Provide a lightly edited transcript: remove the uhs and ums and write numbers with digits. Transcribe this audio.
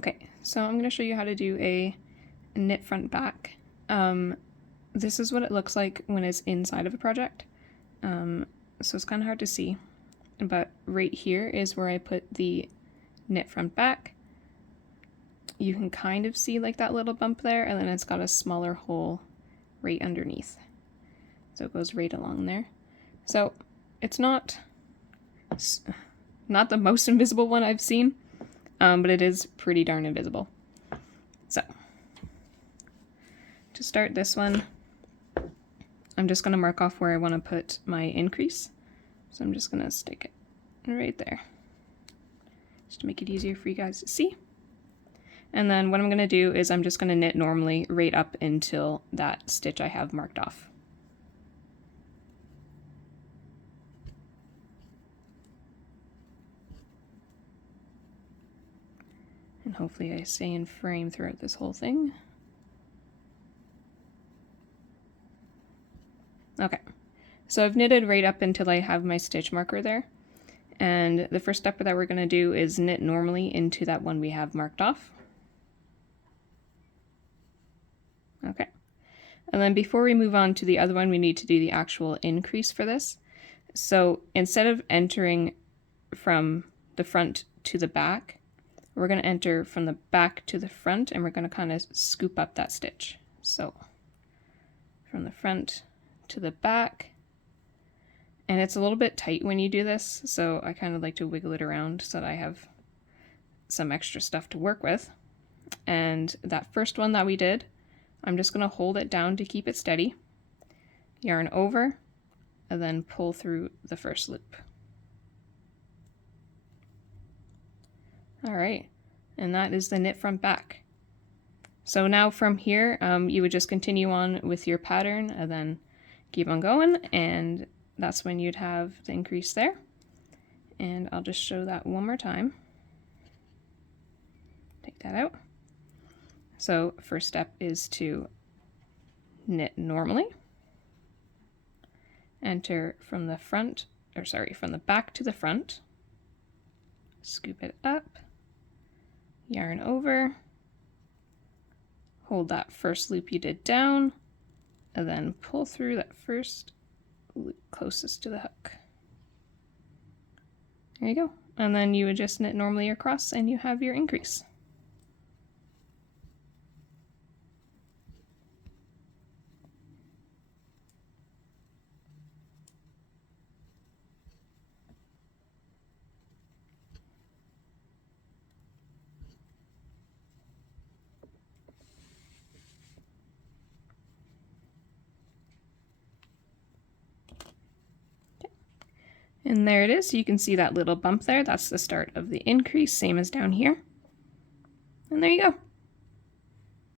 Okay, so I'm going to show you how to do a knit front back. This is what it looks like when it's inside of a project. So it's kind of hard to see, but right here is where I put the knit front back. You can kind of see like that little bump there, and then it's got a smaller hole right underneath. So it goes right along there. So it's not the most invisible one I've seen, but it is pretty darn invisible. So to start this one, I'm just going to mark off where I want to put my increase. So I'm just going to stick it right there, just to make it easier for you guys to see. And then what I'm going to do is I'm just going to knit normally right up until that stitch I have marked off. And hopefully I stay in frame throughout this whole thing. Okay, so I've knitted right up until I have my stitch marker there. And the first step that we're going to do is knit normally into that one we have marked off. Okay, and then before we move on to the other one, we need to do the actual increase for this. So instead of entering from the front to the back, we're going to enter from the back to the front, and we're going to kind of scoop up that stitch. So from the front to the back, and it's a little bit tight when you do this, so I kind of like to wiggle it around so that I have some extra stuff to work with. And that first one that we did, I'm just going to hold it down to keep it steady, yarn over, and then pull through the first loop. All right, and that is the knit front back. So now from here, you would just continue on with your pattern and then keep on going, and that's when you'd have the increase there. And I'll just show that one more time. Take that out. So first step is to knit normally, enter from the front, or sorry, from the back to the front, scoop it up, yarn over, hold that first loop you did down, and then pull through that first loop closest to the hook. There you go. And then you would just knit normally across and you have your increase. And there it is. You can see that little bump there. That's the start of the increase, same as down here. And there you go.